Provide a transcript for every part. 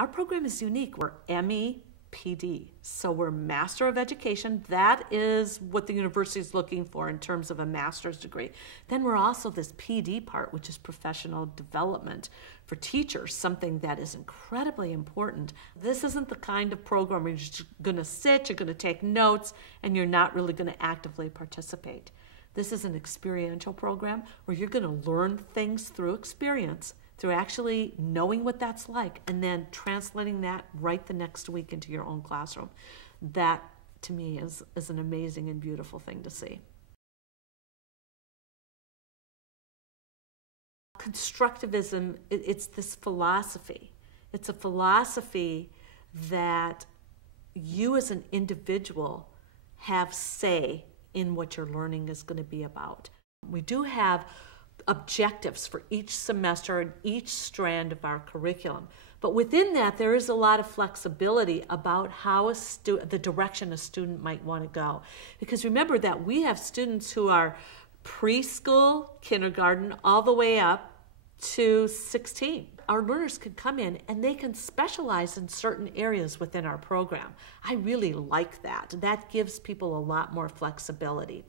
Our program is unique. We're MEPD, so we're Master of Education. That is what the university is looking for in terms of a master's degree. Then we're also this PD part, which is professional development for teachers, something that is incredibly important. This isn't the kind of program where you're just going to sit, you're going to take notes, and you're not really going to actively participate. This is an experiential program where you're going to learn things through experience, through actually knowing what that's like, and then translating that right the next week into your own classroom. That, to me, is an amazing and beautiful thing to see. Constructivism, it's this philosophy. It's a philosophy that you as an individual have say in what your learning is going to be about. We do have objectives for each semester and each strand of our curriculum. But within that, there is a lot of flexibility about how the direction a student might want to go. Because remember that we have students who are preschool, kindergarten, all the way up to 16. Our learners can come in and they can specialize in certain areas within our program. I really like that. That gives people a lot more flexibility.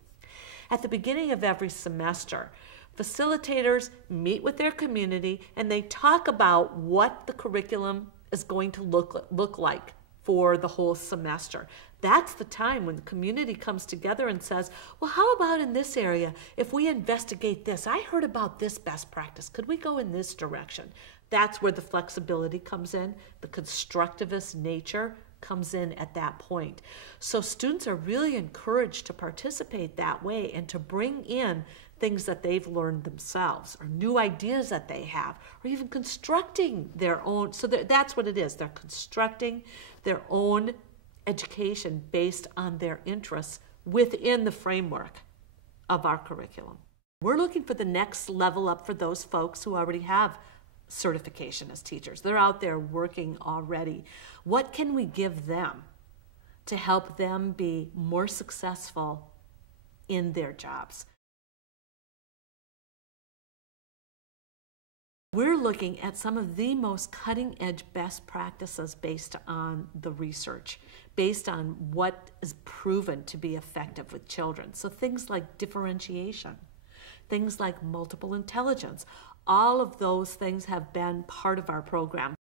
At the beginning of every semester, facilitators meet with their community and they talk about what the curriculum is going to look like for the whole semester. That's the time when the community comes together and says, well, how about in this area, if we investigate this? I heard about this best practice. Could we go in this direction? That's where the flexibility comes in. The constructivist nature comes in at that point. So students are really encouraged to participate that way and to bring in things that they've learned themselves or new ideas that they have or even constructing their own. So that's what it is. They're constructing their own education based on their interests within the framework of our curriculum. We're looking for the next level up for those folks who already have certification as teachers. They're out there working already. What can we give them to help them be more successful in their jobs? We're looking at some of the most cutting-edge best practices based on the research, based on what is proven to be effective with children. So things like differentiation, things like multiple intelligence, all of those things have been part of our program.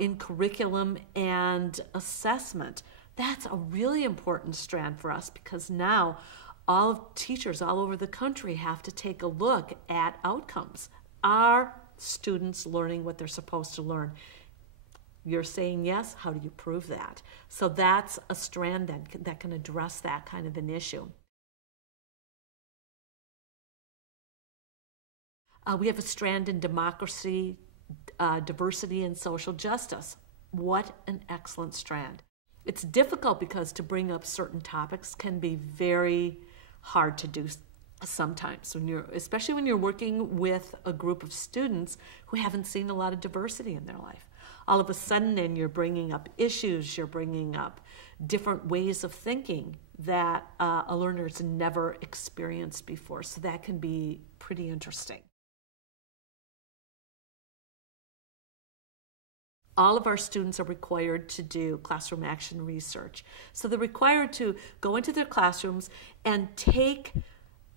In curriculum and assessment, that's a really important strand for us because now all teachers all over the country have to take a look at outcomes. Are students learning what they're supposed to learn? You're saying yes, how do you prove that? So that's a strand that can address that kind of an issue. We have a strand in democracy, diversity, and social justice. What an excellent strand. It's difficult because to bring up certain topics can be very hard to do sometimes, especially when you're working with a group of students who haven't seen a lot of diversity in their life. All of a sudden, then you're bringing up issues, you're bringing up different ways of thinking that a learner's never experienced before. So that can be pretty interesting. All of our students are required to do classroom action research. So they're required to go into their classrooms and take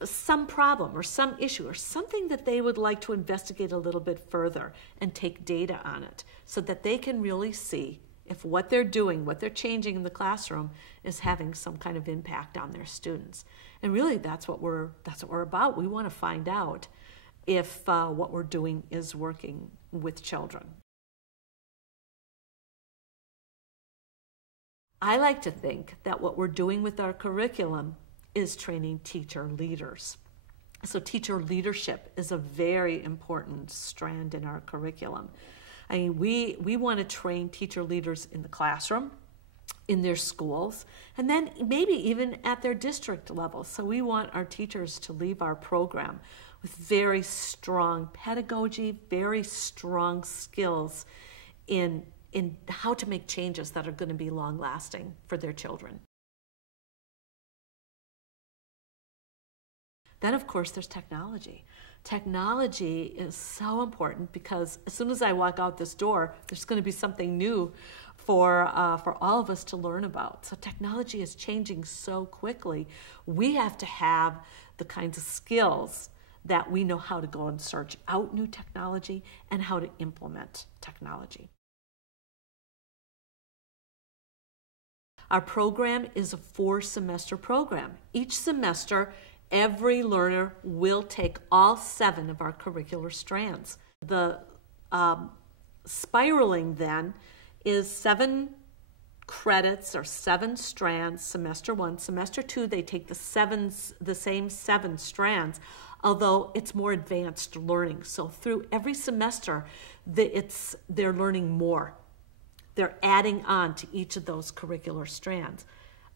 some problem or some issue or something that they would like to investigate a little bit further and take data on it so that they can really see if what they're doing, what they're changing in the classroom is having some kind of impact on their students. And really that's what we're about. We want to find out if what we're doing is working with children. I like to think that what we're doing with our curriculum is training teacher leaders. So teacher leadership is a very important strand in our curriculum. I mean, we want to train teacher leaders in the classroom, in their schools, and then maybe even at their district level. So we want our teachers to leave our program with very strong pedagogy, very strong skills in how to make changes that are going to be long-lasting for their children. Then, of course, there's technology. Technology is so important because as soon as I walk out this door, there's going to be something new for all of us to learn about. So technology is changing so quickly. We have to have the kinds of skills that we know how to go and search out new technology and how to implement technology. Our program is a 4-semester program. Each semester, every learner will take all 7 of our curricular strands. The spiraling then is 7 credits or 7 strands, semester 1. Semester 2, they take the same 7 strands, although it's more advanced learning. So through every semester, they're learning more. They're adding on to each of those curricular strands.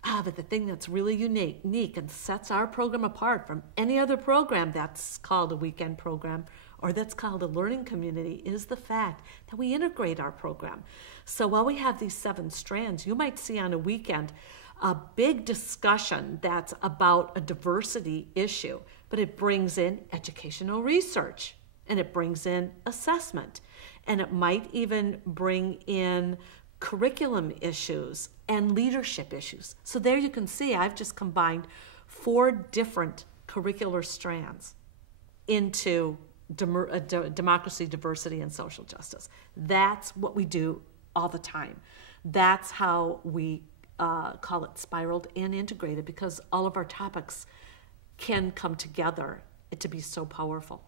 But the thing that's really unique and sets our program apart from any other program that's called a weekend program or that's called a learning community is the fact that we integrate our program. So while we have these 7 strands, you might see on a weekend a big discussion that's about a diversity issue, but it brings in educational research and it brings in assessment, and it might even bring in curriculum issues and leadership issues. So there you can see I've just combined 4 different curricular strands into democracy, diversity, and social justice. That's what we do all the time. That's how we call it spiraled and integrated, because all of our topics can come together to be so powerful.